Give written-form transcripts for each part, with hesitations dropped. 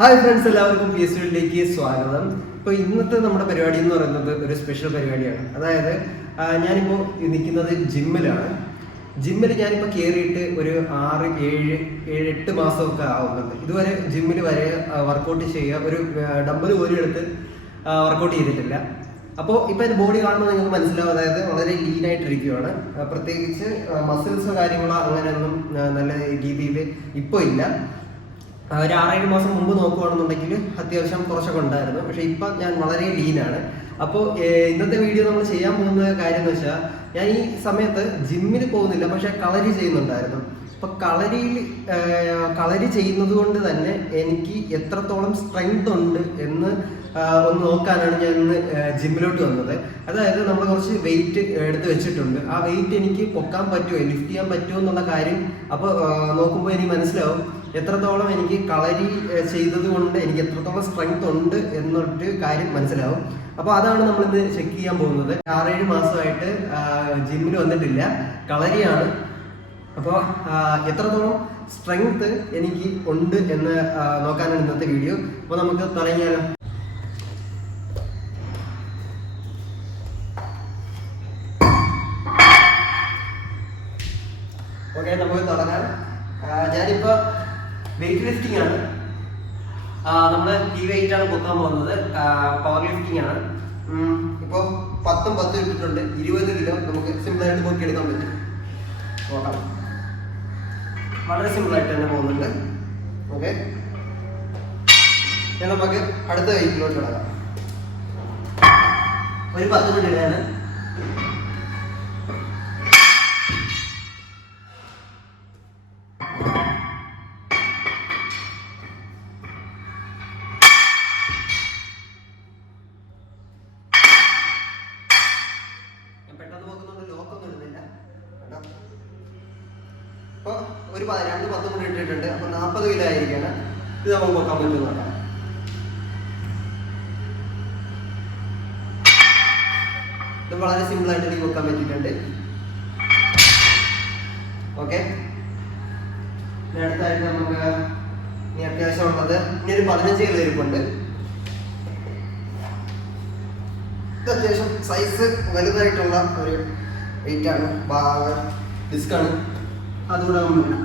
Hi friends, എല്ലാവർക്കും P S യുയിലേക്ക് സ്വാഗതം. ഇപ്പോൾ ഇന്നത്തെ നമ്മുടെ പരിപാടി എന്ന് പറയുന്നത് ഒരു സ്പെഷ്യൽ പരിപാടിയാണ്. അതായത് ഞാനിപ്പോൾ നിൽക്കുന്നത് ജിമ്മിലാണ്. ജിമ്മിൽ ഞാനിപ്പോൾ കയറിയിട്ട് ഒരു 6-7-8 മാസമൊക്കെ ആവുന്നുണ്ട്. ഇതുവരെ ജിമ്മിൽ വരെ വർക്കൗട്ട് ചെയ്യുക, ഒരു ഡമ്പൽ പോലും എടുത്ത് വർക്കൗട്ട് ചെയ്തിട്ടില്ല. അപ്പോൾ ഇപ്പോൾ എൻ്റെ ബോഡി കാണുമ്പോൾ നിങ്ങൾക്ക് മനസ്സിലാവും, അതായത് വളരെ ലീനായിട്ടിരിക്കുകയാണ്. പ്രത്യേകിച്ച് മസിൽസോ കാര്യങ്ങളോ അങ്ങനെയൊന്നും നല്ല രീതിയിൽ ഇപ്പോൾ ഇല്ല. ഒരു 6-7 മാസം മുമ്പ് നോക്കുകയാണെന്നുണ്ടെങ്കിൽ അത്യാവശ്യം കുറച്ചൊക്കെ ഉണ്ടായിരുന്നു. പക്ഷെ ഇപ്പം ഞാൻ വളരെ ലീനാണ്. അപ്പോൾ ഇന്നത്തെ വീഡിയോ നമ്മൾ ചെയ്യാൻ പോകുന്ന കാര്യം എന്ന് വെച്ചാൽ, ഞാൻ ഈ സമയത്ത് ജിമ്മിൽ പോകുന്നില്ല, പക്ഷെ കളരി ചെയ്യുന്നുണ്ടായിരുന്നു. അപ്പോൾ കളരി ചെയ്യുന്നത് കൊണ്ട് തന്നെ എനിക്ക് എത്രത്തോളം സ്ട്രെങ്ത് ഉണ്ട് എന്ന് ഒന്ന് നോക്കാനാണ് ഞാൻ ഇന്ന് ജിമ്മിലോട്ട് വന്നത്. അതായത് നമ്മൾ കുറച്ച് വെയിറ്റ് എടുത്ത് വെച്ചിട്ടുണ്ട്. ആ വെയിറ്റ് എനിക്ക് പൊക്കാൻ പറ്റുമോ, ലിഫ്റ്റ് ചെയ്യാൻ പറ്റുമോ എന്നുള്ള കാര്യം അപ്പോൾ നോക്കുമ്പോൾ എനിക്ക് മനസ്സിലാവും എത്രത്തോളം എനിക്ക് കളരി ചെയ്തത് കൊണ്ട് എനിക്ക് എത്രത്തോളം സ്ട്രെങ്ത് ഉണ്ട് എന്നൊരു കാര്യം മനസ്സിലാവും. അപ്പോൾ അതാണ് നമ്മളിന്ന് ചെക്ക് ചെയ്യാൻ പോകുന്നത്. 6-7 മാസമായിട്ട് ജിമ്മിൽ വന്നിട്ടില്ല, കളരിയാണ്. അപ്പോൾ എത്രത്തോളം സ്ട്രെങ്ത് എനിക്ക് ഉണ്ട് എന്ന് നോക്കാനാണ് ഇന്നത്തെ വീഡിയോ. അപ്പോൾ നമുക്ക് തുടങ്ങിയാലോ. ഓക്കെ, നമുക്ക് തുടങ്ങാം. ഞാനിപ്പോൾ വെയിറ്റ് ലിഫ്റ്റിംഗ് ആണ്. നമ്മൾ ഈ വെയിറ്റ് ആണ് പൊക്കാൻ പോകുന്നത്. പവർ ലിഫ്റ്റിംഗ് ആണ്. ഇപ്പോൾ 10 ഇട്ടിട്ടുണ്ട്. 20 കിലോ നമുക്ക് സിമ്പിളായിട്ട് പൊക്കിയെടുക്കാൻ പറ്റും. നോക്കാം, വളരെ സിമ്പിളായിട്ട് തന്നെ പോകുന്നുണ്ട്. ഓക്കെ, ഞാൻ നമുക്ക് അടുത്ത വെയിറ്റിലോട്ട് കിടക്കാം. ഒരു 10 മിനിറ്റ് ഇടാണ്. അപ്പോൾ ഒരു 2-10 കൂടി ഇട്ടിട്ടുണ്ട്. അപ്പോൾ 40 കിലോ ആയിരിക്കണം. ഇത് നമുക്ക് പൊക്കാൻ പറ്റുന്നതാണ്. ഇത് വളരെ സിമ്പിൾ ആയിട്ട് എനിക്ക് പൊക്കാൻ പറ്റിയിട്ടുണ്ട്. ഓക്കെ, അടുത്തായിട്ട് നമുക്ക് ഇനി അത്യാവശ്യം ഉള്ളത് ഇനി ഒരു 15 കിലോ ഇരിപ്പുണ്ട്. ഇത് അത്യാവശ്യം സൈസ് വലുതായിട്ടുള്ള ഒരു വെയിറ്റ് ആണ്, ഡിസ്കാണ്. അതുകൂടെ നമ്മൾ വേണം.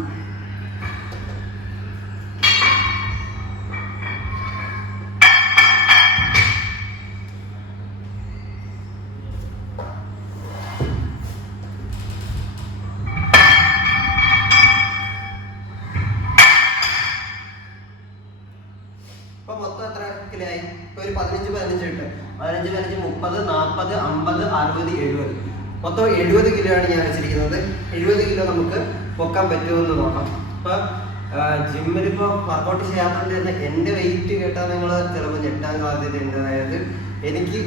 ഇപ്പൊ മൊത്തം എത്ര കിലോ ആയി? ഇപ്പൊ ഒരു 15 ഇട്ട് 15, 30, 40, 50, 60, 70. മൊത്തം 70 കിലോ ആണ് ഞാൻ വെച്ചിരിക്കുന്നത്. 70 കിലോ നമുക്ക് പൊക്കാൻ പറ്റുമെന്ന് നോക്കാം. ഇപ്പൊ ജിമ്മിലിപ്പോൾ വർക്കൗട്ട് ചെയ്യാത്തതുകൊണ്ട് തന്നെ എൻ്റെ വെയിറ്റ് കേട്ടാൽ നിങ്ങൾ ചിലപ്പോൾ ഞെട്ടാൻ സാധ്യതയുണ്ട്. അതായത് എനിക്ക്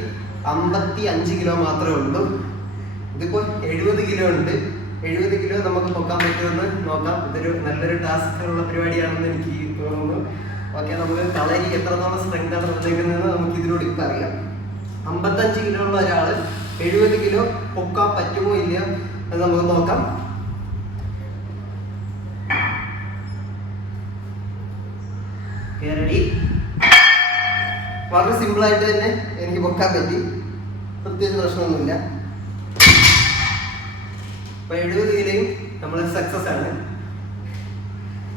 55 കിലോ മാത്രമേ ഉള്ളൂ. ഇതിപ്പോൾ 70 കിലോ ഉണ്ട്. 70 കിലോ നമുക്ക് പൊക്കാൻ പറ്റുമെന്ന് നോക്കാം. ഇതൊരു നല്ലൊരു ടാസ്ക് ഉള്ള പരിപാടിയാണെന്ന് എനിക്ക് തോന്നുന്നു. ഓക്കെ, നമുക്ക് കളരി എത്രത്തോളം സ്ട്രെങ്ത് ആണ് പ്രത്യേകിക്കുന്നത് നമുക്ക് ഇതിലൂടെ ഇപ്പം അറിയാം. 55 കിലോ ഉള്ള ഒരാൾ 70 കിലോ പൊക്കാൻ പറ്റുമോ ഇല്ല എന്ന് നമുക്ക് നോക്കാം. റെഡി? വളരെ സിമ്പിളായിട്ട് തന്നെ എനിക്ക് പൊക്കാൻ പറ്റി. പ്രത്യേകിച്ച് പ്രശ്നമൊന്നുമില്ല. അപ്പൊ 70 കിലോയും നമ്മൾ സക്സസ് ആണ്.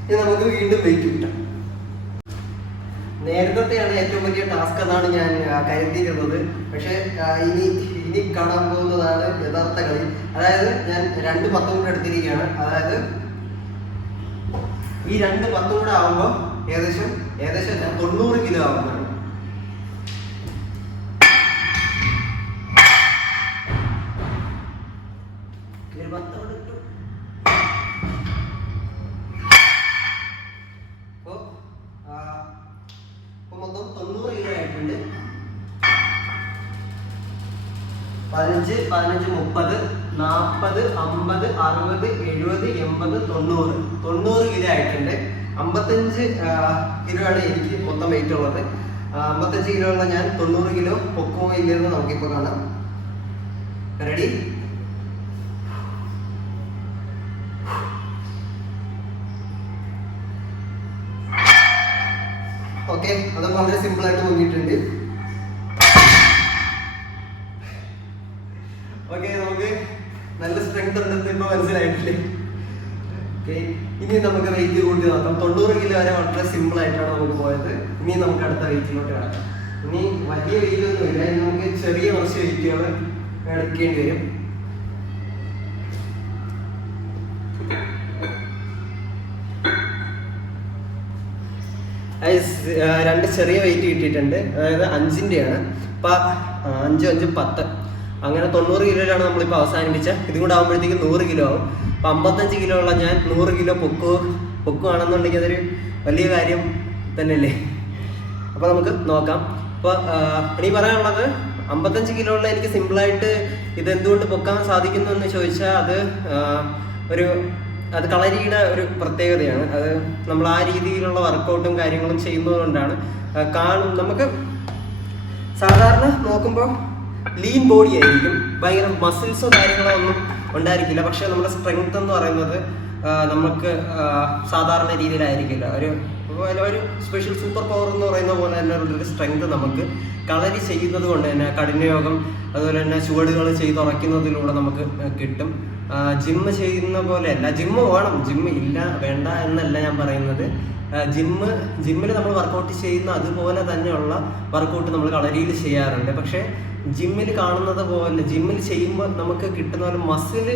ഇനി നമുക്ക് വീണ്ടും വെയിറ്റ് കിട്ടാം. നേരത്തെയാണ് ഏറ്റവും വലിയ ടാസ്ക് എന്നാണ് ഞാൻ കരുതിയിരുന്നത്. പക്ഷെ ഇനി കാണാൻ പോകുന്നതാണ് യഥാർത്ഥ കളി. അതായത് ഞാൻ 2 10 കൂടെ എടുത്തിരിക്കുകയാണ്. അതായത് ഈ 2 10 കൂടെ ആകുമ്പോൾ ഏകദേശം 90 കിലോ ആവുന്നതാണ്. മൊത്തം 90 കിലോ ആയിട്ടുണ്ട്. 15, 30, 40, 50, 60, 70, 80, 90 കിലോ ആയിട്ടുണ്ട്. 55 കിലോ ആണ് എനിക്ക് മൊത്തം വെയിറ്റ് ഉള്ളത്. 55 കിലോ ഉള്ള ഞാൻ 90 കിലോ പൊക്കുമോ ഇല്ലെന്ന് നമുക്കിപ്പോൾ കാണാം. റെഡി? ഓക്കെ, അത് വളരെ സിമ്പിൾ ആയിട്ട് തോന്നിയിട്ടുണ്ട്. ഓക്കെ, നമുക്ക് നല്ല സ്ട്രെങ്ത് ഉണ്ടെന്ന് ഇപ്പൊ മനസ്സിലായിട്ടില്ലേ? ഓക്കെ, ഇനി നമുക്ക് വെയിറ്റ് കൂട്ടി നോക്കാം. 90 കിലോ വരെ വളരെ സിമ്പിൾ ആയിട്ടാണ് നമുക്ക് പോയത്. ഇനി നമുക്ക് അടുത്ത വെയിറ്റിലോട്ട് കിടക്കാം. ഇനി വലിയ വെയിറ്റ് ഒന്നുമില്ല, ഇനി നമുക്ക് ചെറിയ കുറച്ച് വെയിറ്റുകൾ എടുക്കേണ്ടി വരും. രണ്ട് ചെറിയ വെയിറ്റ് കിട്ടിയിട്ടുണ്ട്, അതായത് 5-ൻ്റെയാണ്. അപ്പം 5, 5, 10 അങ്ങനെ 90 കിലോയിലാണ് നമ്മളിപ്പോൾ അവസാനിപ്പിച്ച. ഇതും കൂടെ ആകുമ്പോഴത്തേക്കും 100 കിലോ ആവും. അപ്പം 55 കിലോ ഉള്ള ഞാൻ 100 കിലോ പൊക്കുവാണെന്നുണ്ടെങ്കിൽ അതൊരു വലിയ കാര്യം തന്നെയല്ലേ? അപ്പോൾ നമുക്ക് നോക്കാം. അപ്പോൾ എനിക്ക് പറയാനുള്ളത്, 55 കിലോ ഉള്ള എനിക്ക് സിമ്പിളായിട്ട് ഇതെന്തുകൊണ്ട് പൊക്കാൻ സാധിക്കുന്നു എന്ന് ചോദിച്ചാൽ അത് കളരിയുടെ ഒരു പ്രത്യേകതയാണ്. അത് നമ്മൾ ആ രീതിയിലുള്ള വർക്കൗട്ടും കാര്യങ്ങളും ചെയ്യുന്നത് കൊണ്ടാണ്. നമുക്ക് സാധാരണ നോക്കുമ്പോൾ ലീൻ ബോഡി ആയിരിക്കും, ഭയങ്കര മസിൽസോ കാര്യങ്ങളോ ഒന്നും ഉണ്ടായിരിക്കില്ല. പക്ഷെ നമ്മുടെ സ്ട്രെങ്ത് എന്ന് പറയുന്നത് നമുക്ക് സാധാരണ രീതിയിലായിരിക്കില്ല. ഒരു സ്പെഷ്യൽ സൂപ്പർ പവർ എന്ന് പറയുന്ന പോലെ തന്നെ ഉള്ളൊരു സ്ട്രെങ്ത് നമുക്ക് കളരി ചെയ്യുന്നത് കൊണ്ട് തന്നെ, കഠിനയോഗം അതുപോലെ തന്നെ ചുവടുകൾ ചെയ്തുറയ്ക്കുന്നതിലൂടെ നമുക്ക് കിട്ടും. ജിമ്മ് ചെയ്യുന്ന പോലെയല്ല. ജിമ്മ് വേണം, ജിമ്മ് ഇല്ല വേണ്ട എന്നല്ല ഞാൻ പറയുന്നത്. ജിമ്മിൽ നമ്മൾ വർക്കൗട്ട് ചെയ്യുന്ന അതുപോലെ തന്നെയുള്ള വർക്കൗട്ട് നമ്മൾ കളരിയിൽ ചെയ്യാറുണ്ട്. പക്ഷേ ജിമ്മിൽ കാണുന്നത് പോലെ, ജിമ്മിൽ ചെയ്യുമ്പോൾ നമുക്ക് കിട്ടുന്ന പോലെ മസിൽ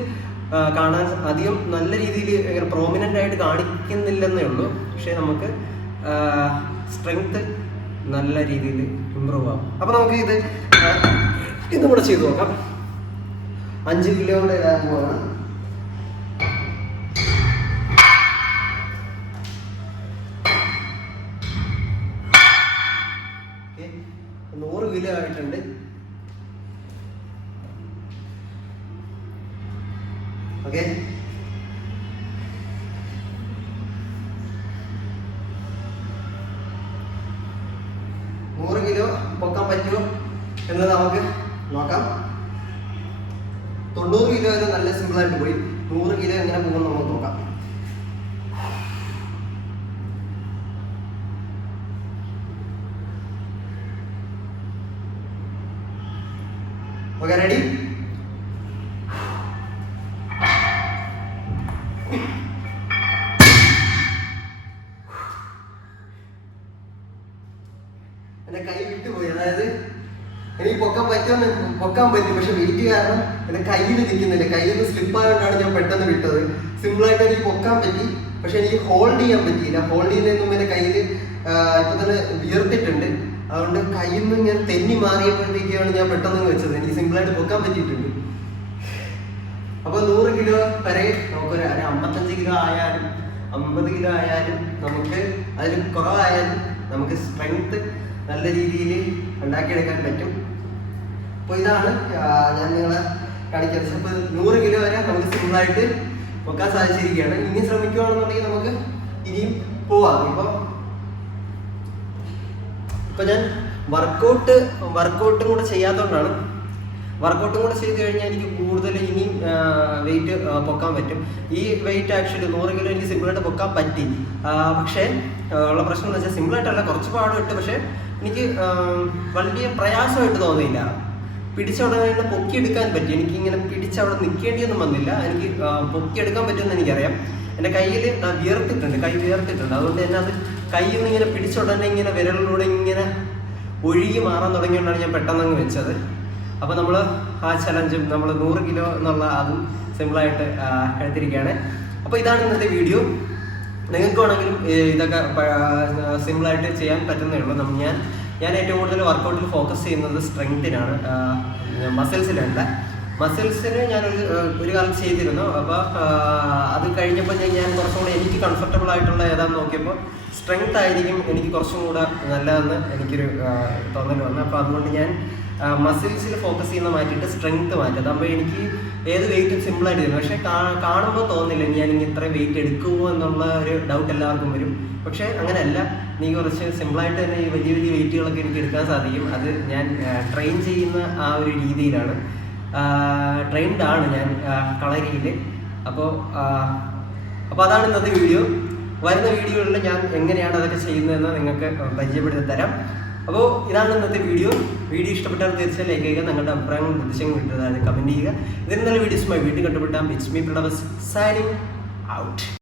കാണാൻ അധികം നല്ല രീതിയിൽ ഇങ്ങനെ പ്രോമിനൻ്റ് ആയിട്ട് കാണിക്കുന്നില്ലെന്നേ ഉള്ളൂ. പക്ഷേ നമുക്ക് സ്ട്രെങ്ത് നല്ല രീതിയിൽ ഇമ്പ്രൂവ് ആവും. അപ്പോൾ നമുക്ക് ഇതും കൂടെ ചെയ്ത് നോക്കാം. 5 കിലോ കൊണ്ട് ഇടാൻ പോവാണ്. ഓക്കെ, 100 കിലോ ആയിട്ടുണ്ട്. ഓക്കെ, കിലോ പൊക്കാൻ പറ്റുമോ എന്ന് നമുക്ക് നോക്കാം. 90 കിലോ വരെ നല്ല സിമ്പിളായിട്ട് പോയി. 100 കിലോ എങ്ങനെ പോകുമെന്ന് നമുക്ക് നോക്കാം. Okay, ready? എന്റെ കൈ വിട്ടുപോയി. അതായത് എനിക്ക് പൊക്കാൻ പറ്റും, പക്ഷെ വെയിറ്റ് കാരണം എന്റെ കയ്യിൽ നിൽക്കുന്നില്ല. കയ്യിൽ നിന്ന് സ്ലിപ്പായിട്ടാണ് ഞാൻ പെട്ടെന്ന് വിട്ടത്. സിമ്പിളായിട്ട് എനിക്ക് പൊക്കാൻ പറ്റി, പക്ഷെ എനിക്ക് ഹോൾഡ് ചെയ്യാൻ പറ്റിയില്ല. ഹോൾഡ് ചെയ്യുന്നതിനും എന്റെ കയ്യിൽ ഇപ്പൊ തന്നെ വിയർത്തിട്ടുണ്ട്. അതുകൊണ്ട് കയ്യിൽ നിന്ന് ഇങ്ങനെ തെന്നി മാറിയപ്പോഴത്തേക്കാണ് ഞാൻ പെട്ടെന്ന് വെച്ചത്. എനിക്ക് സിമ്പിളായിട്ട് പൊക്കാൻ പറ്റിയിട്ടുണ്ട്. അപ്പൊ 100 കിലോ വരെ നമുക്കൊരു 55 കിലോ ആയാലും 50 കിലോ ആയാലും നമുക്ക് അതിൽ കുറവായാലും നമുക്ക് സ്ട്രെങ്ത് നല്ല രീതിയിൽ ഉണ്ടാക്കിയെടുക്കാൻ പറ്റും. അപ്പോൾ ഇതാണ് ഞാൻ നിങ്ങളെ കാണിക്കുന്നത്. ഇപ്പോൾ 100 കിലോ വരെ നമുക്ക് സിമ്പിളായിട്ട് പൊക്കാൻ സാധിച്ചിരിക്കുകയാണ്. ഇനി ശ്രമിക്കുകയാണെന്നുണ്ടെങ്കിൽ നമുക്ക് ഇനിയും പോവാം. ഇപ്പോൾ ഞാൻ വർക്കൗട്ടും കൂടെ ചെയ്യാത്തതുകൊണ്ടാണ്. വർക്കൗട്ടും കൂടെ ചെയ്ത് കഴിഞ്ഞാൽ എനിക്ക് കൂടുതൽ ഇനിയും വെയിറ്റ് പൊക്കാൻ പറ്റും. ഈ വെയിറ്റ് ആക്ച്വലി 100 കിലോ എനിക്ക് സിമ്പിളായിട്ട് പൊക്കാൻ പറ്റി. പക്ഷേ ഉള്ള പ്രശ്നം എന്ന് വെച്ചാൽ സിമ്പിളായിട്ടല്ല, കുറച്ച് പാടുപെട്ട്. പക്ഷേ എനിക്ക് വലിയ പ്രയാസമായിട്ട് തോന്നിയില്ല. പിടിച്ചവിടെ തന്നെ പൊക്കിയെടുക്കാൻ പറ്റി. എനിക്കിങ്ങനെ പിടിച്ചവിടെ നിൽക്കേണ്ടിയൊന്നും വന്നില്ല. എനിക്ക് പൊക്കിയെടുക്കാൻ പറ്റുമെന്ന് എനിക്കറിയാം. എൻ്റെ കയ്യിൽ കൈ വിയർത്തിട്ടുണ്ട്. അതുകൊണ്ട് തന്നെ അത് കയ്യിൽ നിന്ന് ഇങ്ങനെ പിടിച്ചുടനെ ഇങ്ങനെ വിരലിലൂടെ ഇങ്ങനെ ഒഴുകി മാറാൻ തുടങ്ങിയോണ്ടാണ് ഞാൻ പെട്ടെന്ന് വെച്ചത്. അപ്പോൾ നമ്മൾ ആ ചലഞ്ചും നമ്മൾ 100 കിലോ എന്നുള്ള അതും സിമ്പിളായിട്ട് എടുത്തിരിക്കുകയാണ്. അപ്പോൾ ഇതാണ് ഇന്നത്തെ വീഡിയോ. നിങ്ങൾക്ക് വേണമെങ്കിലും ഇതൊക്കെ സിമ്പിളായിട്ട് ചെയ്യാൻ പറ്റുന്നേ ഉള്ളൂ. ഞാൻ ഏറ്റവും കൂടുതൽ വർക്കൗട്ടിൽ ഫോക്കസ് ചെയ്യുന്നത് സ്ട്രെങ്ത്തിനാണ്, മസിൽസിലല്ല. മസിൽസിന് ഞാൻ ഒരു കാലം ചെയ്തിരുന്നു. അപ്പോൾ അത് കഴിഞ്ഞപ്പോൾ ഞാൻ കുറച്ചും കൂടെ എനിക്ക് കംഫർട്ടബിൾ ആയിട്ടുള്ള ഏതാണെന്ന് നോക്കിയപ്പോൾ സ്ട്രെങ്ത് ആയിരിക്കും എനിക്ക് കുറച്ചും കൂടെ നല്ലതെന്ന് എനിക്കൊരു തോന്നൽ വന്നു. അപ്പോൾ അതുകൊണ്ട് ഞാൻ മസിൽസിൽ ഫോക്കസ് ചെയ്യുന്ന മാറ്റിയിട്ട് സ്ട്രെങ്ത് മാറ്റി. അതാകുമ്പോൾ എനിക്ക് ഏത് വെയിറ്റും സിമ്പിളായിട്ട് തരും. പക്ഷേ കാണുമ്പോൾ തോന്നില്ല ഞാൻ ഇനി ഇത്രയും വെയിറ്റ് എടുക്കുമോ എന്നുള്ള ഒരു ഡൗട്ട് എല്ലാവർക്കും വരും. പക്ഷേ അങ്ങനെയല്ല, എനിക്ക് കുറച്ച് സിമ്പിളായിട്ട് തന്നെ ഈ വലിയ വെയിറ്റുകളൊക്കെ എനിക്ക് എടുക്കാൻ സാധിക്കും. അത് ഞാൻ ട്രെയിൻ ചെയ്യുന്ന ആ ഒരു രീതിയിലാണ്. ട്രെയിൻഡാണ് ഞാൻ കളരിയിൽ. അപ്പോൾ അതാണ് ഇന്നത്തെ വീഡിയോ. വരുന്ന വീഡിയോകളിൽ ഞാൻ എങ്ങനെയാണ് അതൊക്കെ ചെയ്യുന്നതെന്ന് നിങ്ങൾക്ക് പരിചയപ്പെടുത്തി തരാം. അപ്പോൾ ഇതാണ് ഇന്നത്തെ വീഡിയോ ഇഷ്ടപ്പെട്ടാൽ തീർച്ചയായും ലൈക്ക് ചെയ്യുക, നിങ്ങളുടെ അഭിപ്രായങ്ങളും നിർദ്ദേശങ്ങളും കിട്ടുന്നതായത് കമൻറ്റ് ചെയ്യുക. ഇതിന് നല്ല വീഡിയോസുമായി വീണ്ടും കണ്ടുപിട്ടാം. It's me Pranavas signing out.